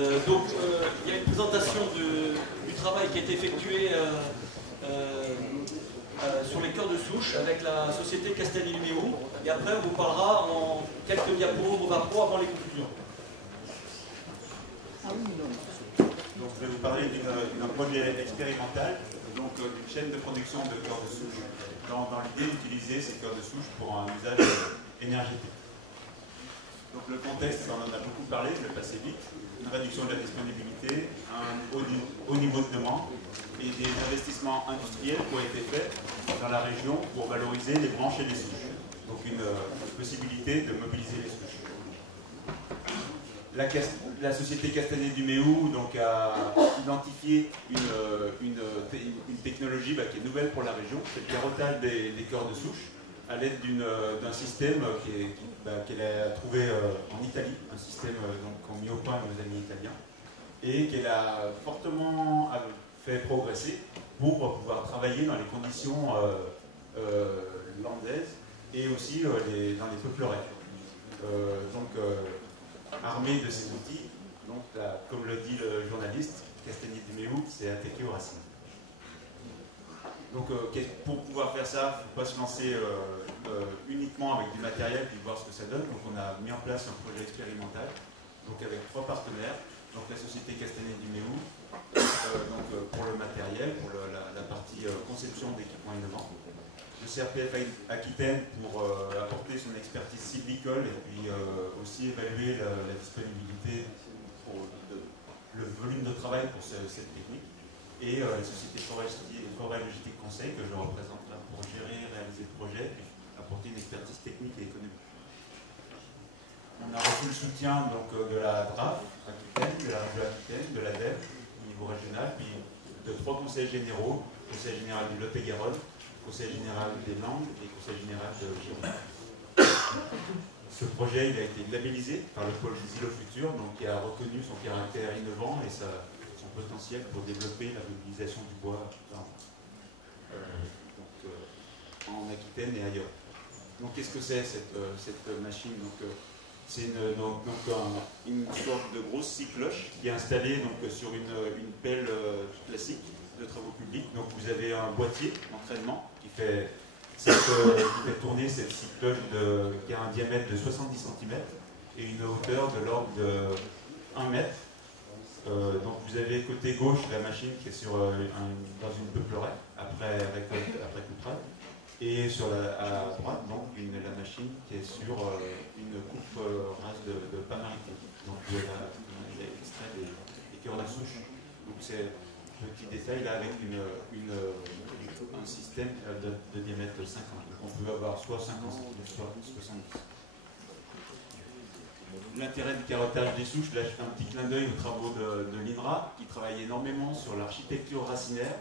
Il y a une présentation du travail qui a été effectué sur les cœurs de souche avec la société Castelli-Luméo. Et après, on vous parlera en quelques diapos au Vapro avant les conclusions. Donc, je vais vous parler d'un projet expérimental, donc d'une chaîne de production de cœurs de souche, dans l'idée d'utiliser ces cœurs de souche pour un usage énergétique. Donc le contexte, on en a beaucoup parlé, je vais passer vite. Une réduction de la disponibilité, un haut niveau de demande et des investissements industriels qui ont été faits dans la région pour valoriser les branches et les souches. Donc une possibilité de mobiliser les souches. La société Castanet-Duméou a identifié une technologie qui est nouvelle pour la région, c'est le carottage des cœurs de souche à l'aide d'un système qu'elle a trouvé en Italie, un système qu'ont mis au point nos amis italiens, et qu'elle a fortement fait progresser pour pouvoir travailler dans les conditions landaises et aussi dans les peupleraies. Armé de ces outils, comme le dit le journaliste, Castanet-Duméou s'est attaqué aux racines. Donc pour pouvoir faire ça, il ne faut pas se lancer uniquement avec du matériel et voir ce que ça donne. Donc on a mis en place un projet expérimental avec 3 partenaires. Donc la société Castanet-Duméou pour le matériel, pour la partie conception d'équipements innovants. Le CRPF Aquitaine pour apporter son expertise sylvicole et puis aussi évaluer la disponibilité pour le volume de travail pour cette technique. Et la société Forêt Logistique Conseil que je représente là pour gérer, réaliser le projet et apporter une expertise technique et économique. On a reçu le soutien de la DRAF Aquitaine, de la région Aquitaine, de l'ADEME au niveau régional, puis de 3 conseils généraux, Conseil général du Lot-et-Garonne, Conseil général des Landes et Conseil général de Gironde. Ce projet a été labellisé par le pôle des îlots futurs, qui a reconnu son caractère innovant et son potentiel pour développer la mobilisation du bois en Aquitaine et ailleurs. Donc qu'est-ce que c'est cette machine? C'est une sorte de grosse scie-cloche qui est installée sur une pelle classique de travaux publics. Donc vous avez un boîtier d'entraînement qui fait tourner cette scie-cloche qui a un diamètre de 70 cm et une hauteur de l'ordre de 1 mètre. Donc vous avez côté gauche la machine qui est dans une peuplerette après récolte, après couperage, et à droite la machine qui est sur une coupe rase de pain maritime. Donc vous avez extrait des cœurs de souche. Donc c'est un petit détail là avec un système de diamètre 50. Donc on peut avoir soit 50 cm, soit 70. L'intérêt du carottage des souches, là je fais un petit clin d'œil aux travaux de l'INRA qui travaille énormément sur l'architecture racinaire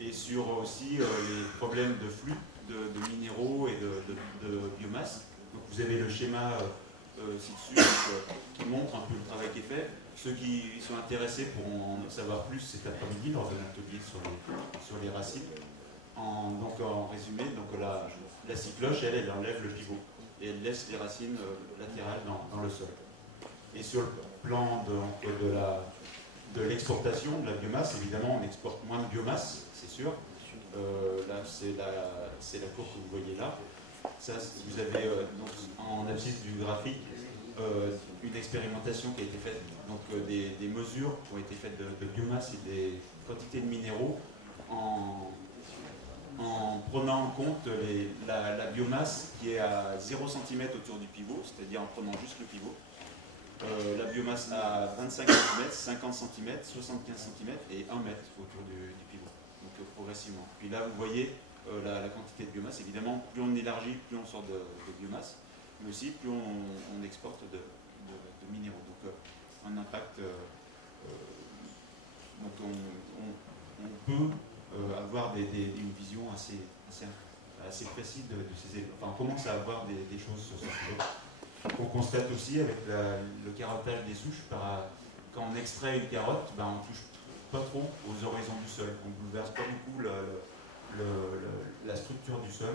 et sur aussi les problèmes de flux de minéraux et de biomasse. Donc vous avez le schéma ci-dessus qui montre un peu le travail qui est fait. Ceux qui sont intéressés pourront en savoir plus cet après-midi lors de l'atelier sur les racines. En résumé, la scie-cloche, elle enlève le pivot et elle laisse les racines latérales dans le sol. Et sur le plan de l'exportation de la biomasse, évidemment on exporte moins de biomasse, c'est sûr. Là c'est la courbe que vous voyez là. Ça, vous avez en abscisse du graphique une expérimentation qui a été faite, des mesures qui ont été faites de biomasse et des quantités de minéraux en prenant en compte la biomasse qui est à 0 cm autour du pivot, c'est-à-dire en prenant juste le pivot. La biomasse à 25 cm, 50 cm, 75 cm et 1 mètre autour du pivot, donc progressivement. Puis là, vous voyez la quantité de biomasse. Évidemment, plus on élargit, plus on sort de biomasse, mais aussi plus on exporte de minéraux. Donc un impact. Donc on peut avoir une vision assez précise de ces éléments. Enfin, on commence à avoir des choses sur ce sujet. On constate aussi avec le carottage des souches, quand on extrait une carotte, on ne touche pas trop aux horizons du sol. On ne bouleverse pas beaucoup la structure du sol.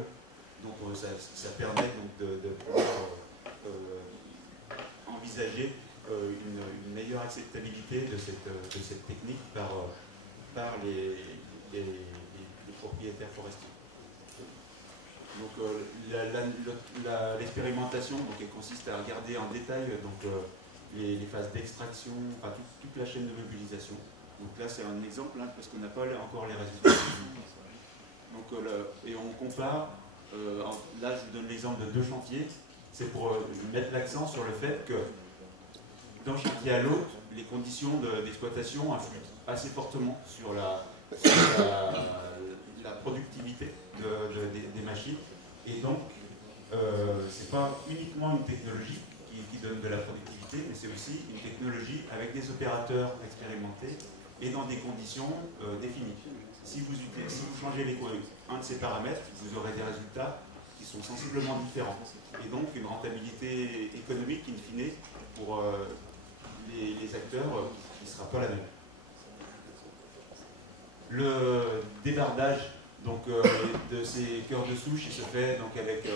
Donc ça permet de pouvoir envisager une meilleure acceptabilité de cette technique par les propriétaires forestiers. Donc l'expérimentation elle consiste à regarder en détail les phases d'extraction, enfin toute la chaîne de mobilisation. Donc là c'est un exemple parce qu'on n'a pas encore les résultats. Donc, et on compare, là je vous donne l'exemple de 2 chantiers, c'est pour mettre l'accent sur le fait que d'un chantier à l'autre, les conditions d'exploitation influent assez fortement sur la productivité des machines. Et donc, ce n'est pas uniquement une technologie qui donne de la productivité, mais c'est aussi une technologie avec des opérateurs expérimentés et dans des conditions définies. Si vous changez un de ces paramètres, vous aurez des résultats qui sont sensiblement différents. Et donc une rentabilité économique, in fine, pour les acteurs qui ne sera pas la même. Le débardage de ces cœurs de souche, il se fait avec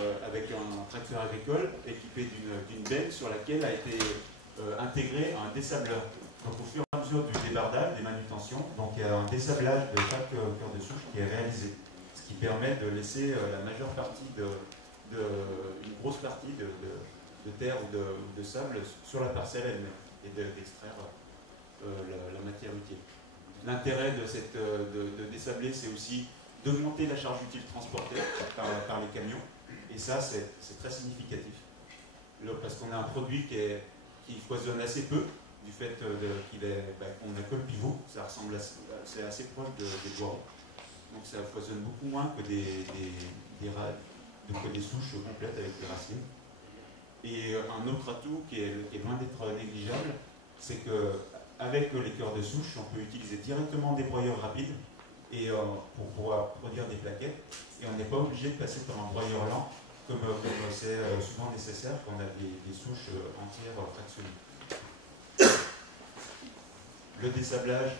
un tracteur agricole équipé d'une benne sur laquelle a été intégré un dessableur. Donc au fur et à mesure du débardage, des manutentions, il y a un dessablage de chaque cœur de souche qui est réalisé, ce qui permet de laisser la majeure partie une grosse partie de terre ou de sable sur la parcelle elle-même et d'extraire la matière utile. L'intérêt de désabler, c'est aussi d'augmenter la charge utile transportée par les camions, et ça c'est très significatif parce qu'on a un produit qui foisonne assez peu du fait qu'on n'a que le pivot, c'est assez proche des bois, donc ça foisonne beaucoup moins que des souches complètes avec des racines. Et un autre atout qui est loin d'être négligeable, c'est qu'avec les cœurs de souche, on peut utiliser directement des broyeurs rapides pour pouvoir produire des plaquettes, et on n'est pas obligé de passer par un broyeur lent comme c'est souvent nécessaire quand on a des souches entières fractionnées. Le dessablage,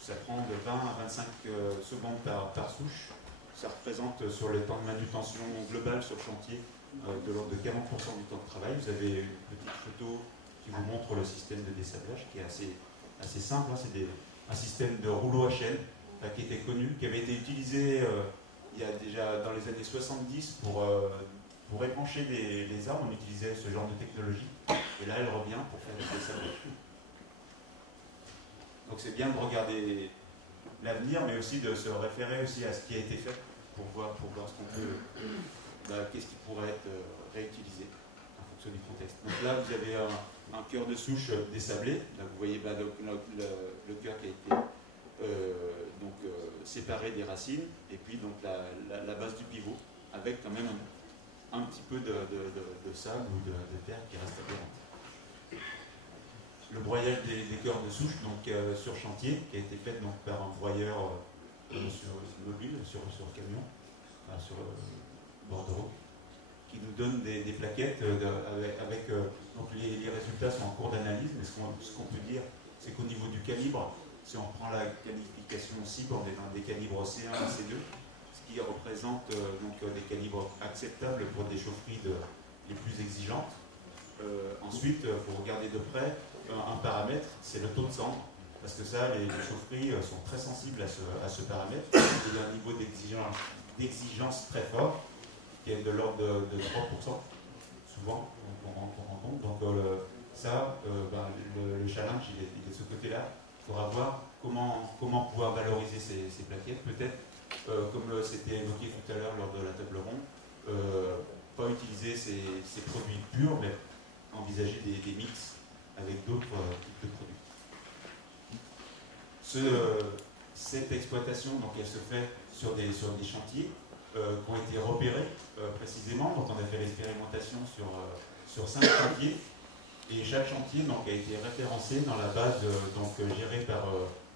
ça prend de 20 à 25 secondes par souche. Ça représente sur le temps de manutention global sur le chantier de l'ordre de 40% du temps de travail. Vous avez une petite photo qui vous montre le système de dessablage qui est assez simple. C'est un système de rouleau à chaîne qui était connu, qui avait été utilisé il y a déjà dans les années 70 pour épancher les arbres. On utilisait ce genre de technologie, et là elle revient pour faire du dessablage. Donc c'est bien de regarder l'avenir, mais aussi de se référer aussi à ce qui a été fait pour voir ce qu'on peut, qu'est-ce qui pourrait être réutilisé en fonction du contexte. Donc là vous avez un cœur de souche désablé. Là vous voyez le cœur qui a été séparé des racines, et puis donc la base du pivot avec quand même un petit peu de sable ou de terre qui reste adhérente. Le broyage des cœurs de souche sur chantier, qui a été fait par un broyeur mobile sur camion, sur bordereau, qui nous donne des plaquettes donc les résultats sont en cours d'analyse, mais ce qu'on peut dire, c'est qu'au niveau du calibre, si on prend la qualification cible, on est dans des calibres C1 et C2, ce qui représente des calibres acceptables pour des chaufferies les plus exigeantes. Ensuite, il faut regarder de près un paramètre, c'est le taux de cendre, parce que ça, les chaufferies sont très sensibles à ce paramètre. Il y a un niveau d'exigence très fort, qui est de l'ordre de 3%, souvent, on rend compte. Donc le challenge, il est de ce côté-là. Il faudra voir comment pouvoir valoriser ces plaquettes. Peut-être, comme c'était évoqué tout à l'heure lors de la table ronde, pas utiliser ces produits purs, mais envisager des mix avec d'autres types de produits. Cette exploitation, elle se fait sur des chantiers qui ont été repérés précisément. Donc on a fait l'expérimentation sur 5 chantiers, et chaque chantier a été référencé dans la base gérée par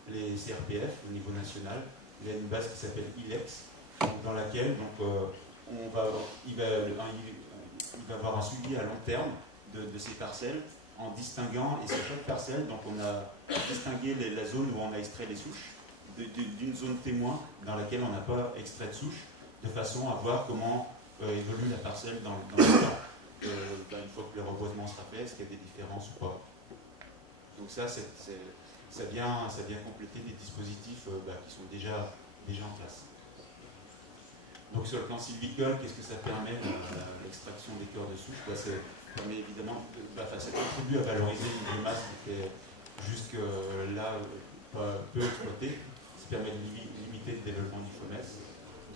les CRPF au niveau national. Il y a une base qui s'appelle ILEX, dans laquelle il va avoir un suivi à long terme de ces parcelles, en distinguant, et sur chaque parcelle, on a distingué la zone où on a extrait les souches d'une zone témoin dans laquelle on n'a pas extrait de souches, de façon à voir comment évolue la parcelle dans le temps. Une fois que le reboisement sera fait, est-ce qu'il y a des différences ou pas. Donc ça vient compléter des dispositifs qui sont déjà en place. Donc sur le plan sylvicole, qu'est-ce que ça permet l'extraction des cœurs de souche? Ça permet évidemment, ça contribue à valoriser une biomasse qui était jusque-là peu exploitée. Ça permet de limiter le développement du FOMES,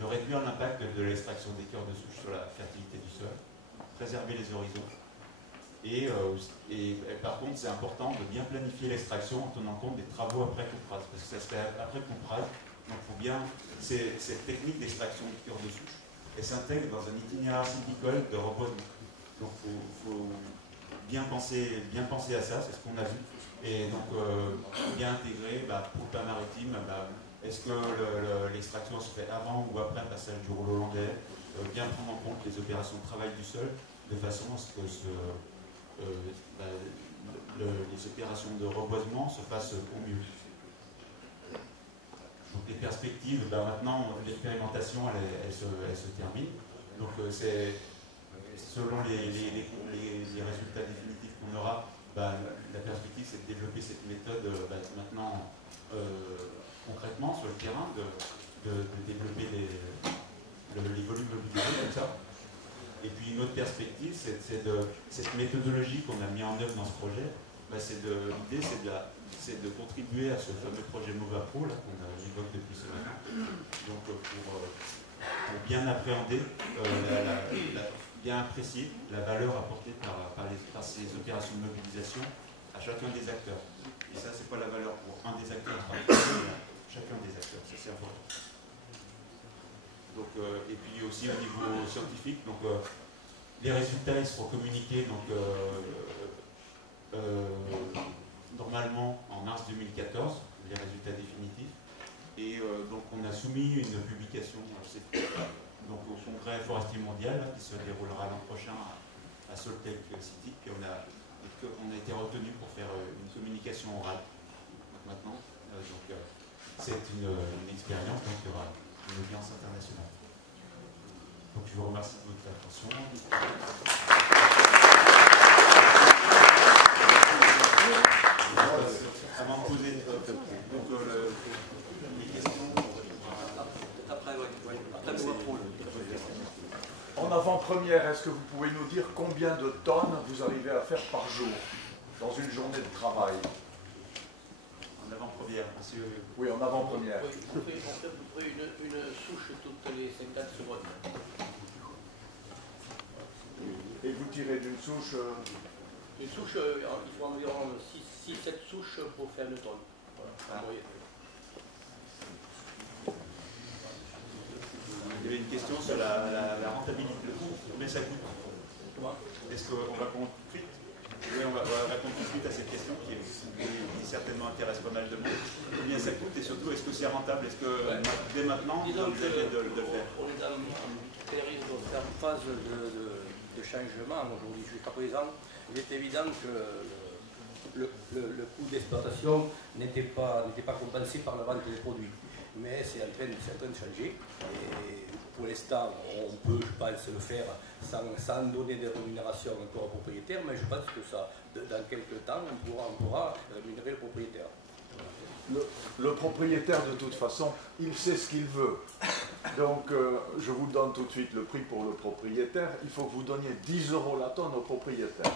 de réduire l'impact de l'extraction des cœurs de souche sur la fertilité du sol, préserver les horizons. Et par contre, c'est important de bien planifier l'extraction en tenant compte des travaux après couperage, parce que ça se fait après couperage. Donc, il faut bien, cette technique d'extraction du cœur de souche, elle s'intègre dans un itinéraire sylvicole de reboisement. Donc, il faut bien penser à ça, c'est ce qu'on a vu. Et donc, bien intégrer pour le pain maritime, est-ce que l'extraction se fait avant ou après le passage du rouleau hollandais, bien prendre en compte les opérations de travail du sol, de façon à ce que les opérations de reboisement se fassent au mieux. Donc les perspectives, maintenant l'expérimentation elle se termine. Donc selon les résultats définitifs qu'on aura, la perspective c'est de développer cette méthode maintenant concrètement sur le terrain, de développer les volumes mobilisés comme ça. Et puis une autre perspective, c'est cette méthodologie qu'on a mis en œuvre dans ce projet. L'idée, c'est de contribuer à ce fameux projet MovaPro qu'on évoque depuis ce matin. Donc pour bien appréhender, bien apprécier la valeur apportée par ces opérations de mobilisation à chacun des acteurs. Et ça, c'est pas la valeur pour un des acteurs en particulier, mais chacun des acteurs. Ça, c'est important. Donc, et puis aussi au niveau scientifique, donc, les résultats ils seront communiqués normalement en mars 2014, les résultats définitifs. Et donc on a soumis une publication donc, au Congrès forestier mondial qui se déroulera l'an prochain à Salt Lake City. Et on a été retenu pour faire une communication orale. Donc, maintenant, c'est une expérience, donc il y aura une audience internationale. Donc je vous remercie de votre attention. Avant de poser les questions. En avant-première, est-ce que vous pouvez nous dire combien de tonnes vous arrivez à faire par jour dans une journée de travail? En avant-première, monsieur. Oui, en avant-première. Oui, on fait à peu près une souche toutes les 50 secondes. Et vous tirez d'une souche Une souche, il faut environ 6-7 souches pour faire une tonne. Voilà. Il y avait une question sur la rentabilité, le coût, combien ça coûte? Est-ce qu'on va répondre tout de suite? Oui, on va répondre tout de suite à cette question qui certainement intéresse pas mal de monde. Combien ça coûte et surtout, est-ce que c'est rentable? Est-ce que dès maintenant, vous envisagez de le faire? On est dans une période de phase de changement aujourd'hui. Jusqu'à présent, il est évident que le coût d'exploitation n'était pas compensé par la vente des produits. Mais c'est en train de changer. Et pour l'instant, on peut, je pense, le faire sans donner des rémunérations encore aux propriétaires, mais je pense que ça, dans quelques temps, on pourra rémunérer le propriétaire. Le propriétaire, de toute façon, il sait ce qu'il veut. Donc, je vous donne tout de suite le prix pour le propriétaire. Il faut que vous donniez 10 € la tonne au propriétaire.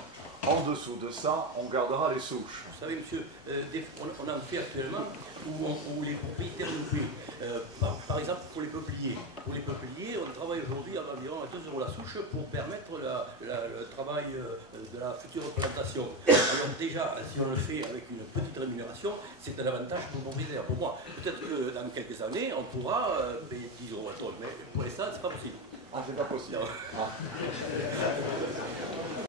En dessous de ça, on gardera les souches. Vous savez, monsieur, on en fait actuellement où les propriétaires nous paient. Par exemple, pour les peupliers. Pour les peupliers, on travaille aujourd'hui à environ 2 € la souche pour permettre le travail de la future plantation. Alors déjà, si on le fait avec une petite rémunération, c'est un avantage pour le propriétaire. Pour moi, peut-être que dans quelques années, on pourra payer 10 € la tonne, mais pour l'instant, c'est pas possible. Ah, c'est pas possible. Ah.